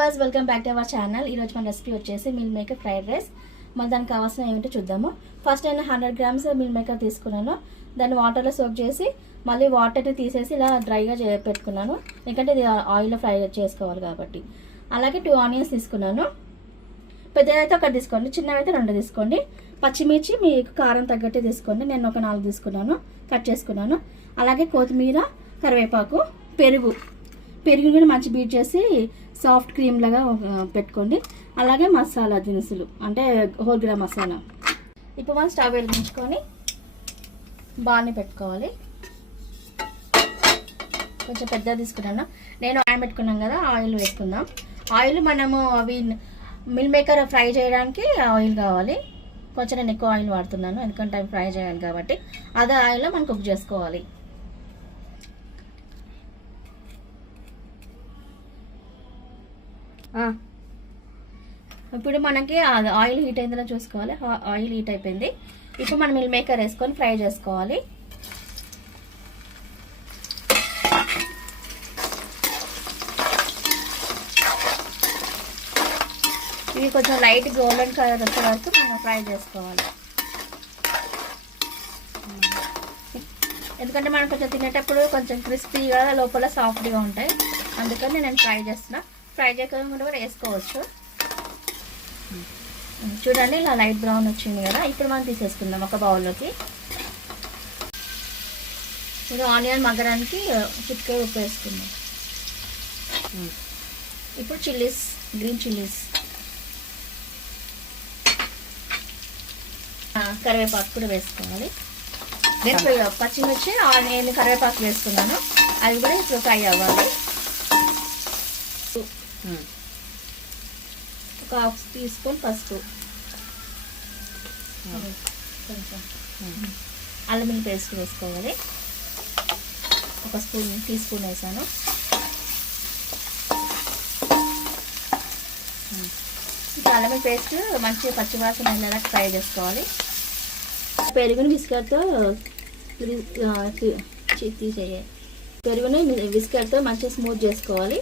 Viewers welcome back to our channel. ఈరోజు మన recipe వచ్చేసి మిల్ మేకర్ ఫ్రైడ్ రైస్. మరి దానికి కావాల్సిన ఏమిటో చూద్దాము. ఫస్ట్ నేను 100 grams మిల్ మేకర్ తీసుకున్నాను. దాన్ని వాటర్లో సోక్ చేసి మళ్ళీ వాటర్ తీసేసి ఇలా డ్రైగా పెట్టుకున్నాను, ఎందుకంటే ఇది ఆయిల్లో ఫ్రై చేసుకోవాలి కాబట్టి. అలాగే 2 ఆనియన్స్ తీసుకున్నాను. పెద్దదైతే ఒకటి తీసుకోండి, చిన్నవైతే 2 తీసుకోండి. పచ్చిమిర్చి మీకు కారం తగ్గట్టు తీసుకోండి. నేను ఒక 4 తీసుకున్నాను, కట్ చేసుకున్నాను. అలాగే కొత్తిమీర, కరివేపాకు, పెరుగుని మంచి బీట్ చేసి సాఫ్ట్ క్రీమ్ లాగా పెట్టుకోండి. అలాగే మసాలా దినుసులు అంటే హోల్ గ్రామ్ మసాలా. ఇప్పుడు మనం స్టవ్ వెలిగించుకొని బాగానే పెట్టుకోవాలి. కొంచెం పెద్దగా తీసుకున్నాను నేను. ఆయిల్ పెట్టుకున్నాం కదా, ఆయిల్ వేసుకుందాం. ఆయిల్ మనము అవి మిల్ మేకర్ ఫ్రై చేయడానికి ఆయిల్ కావాలి. కొంచెం నేను ఎక్కువ ఆయిల్ వాడుతున్నాను, ఎందుకంటే అవి ఫ్రై చేయాలి కాబట్టి. అదే ఆయిల్లో మనం కుక్ చేసుకోవాలి. ఇప్పుడు మనకి ఆయిల్ హీట్ అయిందో చూసుకోవాలి. ఆయిల్ హీట్ అయిపోయింది. ఇప్పుడు మనం మిల్ మేకర్ వేసుకొని ఫ్రై చేసుకోవాలి. ఇవి కొంచెం లైట్ గోల్డెన్ కలర్ వచ్చే వరకు మనం ఫ్రై చేసుకోవాలి. ఎందుకంటే మనం కొంచెం తినేటప్పుడు కొంచెం క్రిస్పీగా లోపల సాఫ్ట్గా ఉంటాయి, అందుకని నేను ఫ్రై చేస్తున్నా. ఫ్రై చేయకుండా కూడా వేసుకోవచ్చు. చూడండి ఇలా లైట్ బ్రౌన్ వచ్చింది కదా. ఇప్పుడు మనం తీసేసుకుందాం ఒక బౌల్లోకి. ఇది ఆనియన్ మగ్గడానికి చిటికెడు ఉప్పు వేసుకుందాం. ఇప్పుడు చిల్లీస్, గ్రీన్ చిల్లీస్, కరివేపాకు కూడా వేసుకోవాలి. నేను పచ్చిమిర్చి, ఆనియన్, కరివేపాకు వేసుకున్నాను. అవి కూడా ఇప్పుడు ఫ్రై అవ్వాలి. ఒక 1/2 టీ స్పూన్ పసుపు, కొంచెం అల్లం వెల్లుల్లి పేస్ట్ వేసుకోవాలి. ఒక టీ స్పూన్ వేసాను. ఇంకా అల్లం వెల్లుల్లి పేస్ట్ మంచిగా పచ్చివాసన వెళ్ళేలా ఫ్రై చేసుకోవాలి. పెరుగుని విస్కర్తో తీసేయాలి. పెరుగుని విస్కర్తో మంచిగా స్మూత్ చేసుకోవాలి.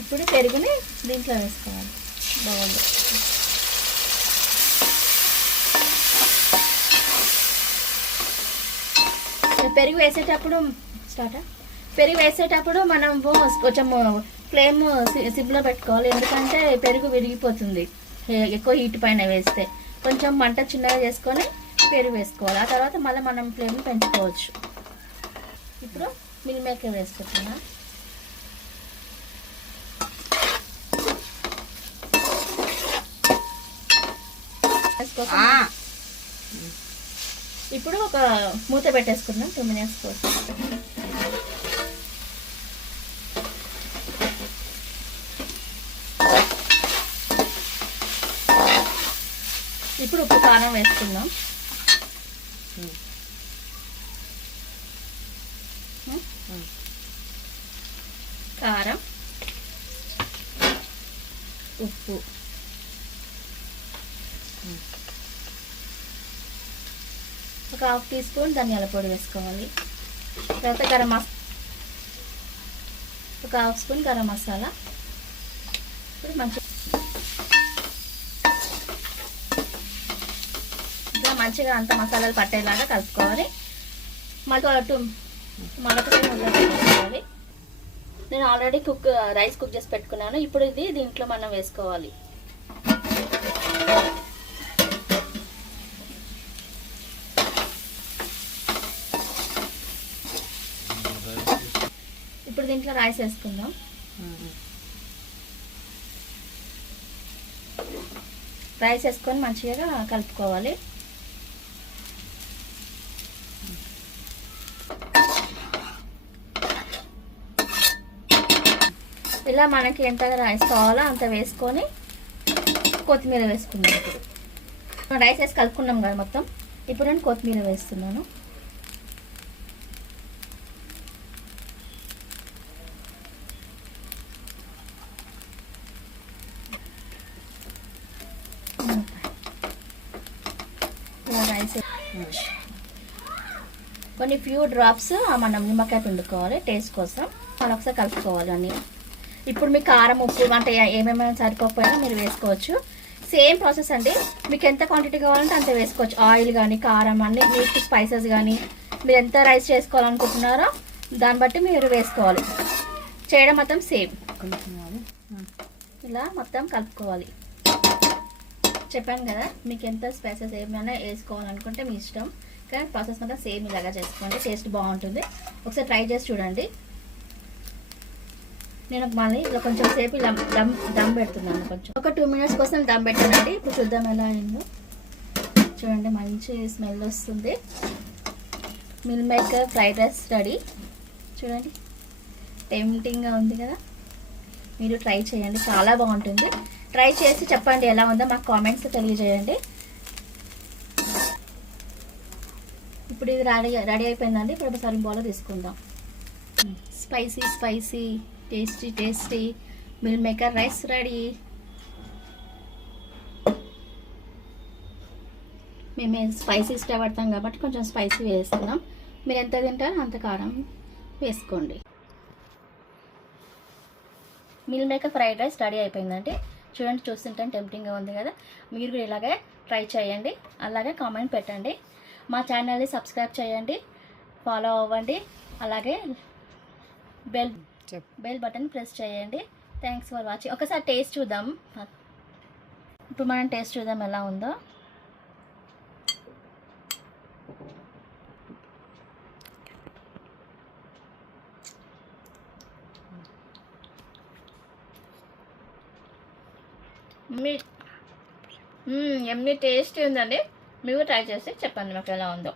ఇప్పుడు పెరుగుని దీంట్లో వేసుకోవాలి. బాగుంది. పెరుగు వేసేటప్పుడు మనం కొంచెం ఫ్లేమ్ సిమ్లో పెట్టుకోవాలి, ఎందుకంటే పెరుగు విరిగిపోతుంది ఎక్కువ హీట్ పైన వేస్తే. కొంచెం మంట చిన్నగా చేసుకొని పెరుగు వేసుకోవాలి. ఆ తర్వాత మళ్ళీ మనం ఫ్లేమ్ పెంచుకోవచ్చు. ఇప్పుడు మిల్ మేకర్ వేసుకుంటున్నా. ఇప్పుడు ఒక మూత పెట్టేసుకుందాం 2 minutes కోసం. ఇప్పుడు ఉప్పు కారం వేసుకుందాం. కారం, ఉప్పు, ఒక 1/2 టీ స్పూన్ ధనియాల పొడి వేసుకోవాలి. తర్వాత ఒక 1/2 స్పూన్ గరం మసాలా. ఇప్పుడు మంచిగా అంత మసాలాలు పట్టేలాగా కలుపుకోవాలి. మళ్ళీ నేను ఆల్రెడీ రైస్ కుక్ చేసి పెట్టుకున్నాను. ఇప్పుడు ఇది దీంట్లో మనం వేసుకోవాలి. ఇప్పుడు దీంట్లో రైస్ వేసుకుందాం. రైస్ వేసుకొని మంచిగా కలుపుకోవాలి. ఇలా మనకి ఎంత రైస్ కావాలో అంత వేసుకొని కొత్తిమీర వేసుకుందాం. ఇప్పుడు రైస్ వేసి కలుపుకున్నాం కదా మొత్తం. ఇప్పుడు నేను కొత్తిమీర వేస్తున్నాను. కొన్ని ఫ్యూ డ్రాప్స్ మనం నిమ్మకాయ పిండుకోవాలి టేస్ట్ కోసం. మనం ఒకసారి కలుపుకోవాలి. అన్ని ఇప్పుడు మీకు కారం ఉప్పు అంటే ఏమేమైనా సరిపోకపోయినా మీరు వేసుకోవచ్చు. సేమ్ ప్రాసెస్ అండి. మీకు ఎంత క్వాంటిటీ కావాలంటే అంత వేసుకోవచ్చు. ఆయిల్ కానీ కారం అన్ని మీకు స్పైసెస్ కానీ మీరు ఎంత రైస్ చేసుకోవాలనుకుంటున్నారో దాన్ని బట్టి మీరు వేసుకోవాలి. చేయడం మొత్తం సేమ్. ఇలా మొత్తం కలుపుకోవాలి. చెప్పాను కదా, మీకు ఎంత స్పైసెస్ ఏమైనా వేసుకోవాలనుకుంటే మీ ఇష్టం, కానీ ప్రాసెస్ మొత్తం సేమ్ ఇలాగా చేసుకోండి. టేస్ట్ బాగుంటుంది. ఒకసారి ట్రై చేసి చూడండి. నేను మళ్ళీ ఇలా కొంచెం సేపు ఇలా దమ్ పెడుతున్నాను. కొంచెం ఒక 2 minutes కోసం దమ్ పెట్టానండి. ఇప్పుడు చూద్దాం ఎలా అయిందో. చూడండి, మంచి స్మెల్ వస్తుంది. Meal maker fried rice ready. చూడండి, టెంప్టింగ్గా ఉంది కదా. మీరు ట్రై చేయండి, చాలా బాగుంటుంది. ట్రై చేసి చెప్పండి ఎలా ఉందో మాకు కామెంట్స్లో తెలియజేయండి. ఇప్పుడు ఇది రెడీ అయిపోయిందండి. ఇప్పుడు ఒక సర్వింగ్ బౌల్లో తీసుకుందాం. Spicy tasty meal maker rice ready. మేము స్పైసీ ఇష్టపడతాం కాబట్టి కొంచెం స్పైసీ వేస్తున్నాం. మీరు ఎంత తింటారో అంత కారం వేసుకోండి. Meal maker fried rice ready అయిపోయిందండి. చూడండి, చూస్తుంటే టెంప్టింగ్గా ఉంది కదా. మీరు కూడా ఇలాగే ట్రై చేయండి, అలాగే కామెంట్ పెట్టండి. మా ఛానల్ని సబ్స్క్రైబ్ చేయండి, ఫాలో అవ్వండి, అలాగే బెల్ బటన్ ప్రెస్ చేయండి. Thanks for watching. ఒకసారి టేస్ట్ చూద్దాం. ఇప్పుడు మనం టేస్ట్ చూద్దాం ఎలా ఉందో. ఎమ్ని టేస్టీ ఉందండి. మీరు ట్రై చేసి చెప్పండి మాకు ఎలా ఉందో.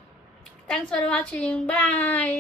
Thanks for watching. బాయ్.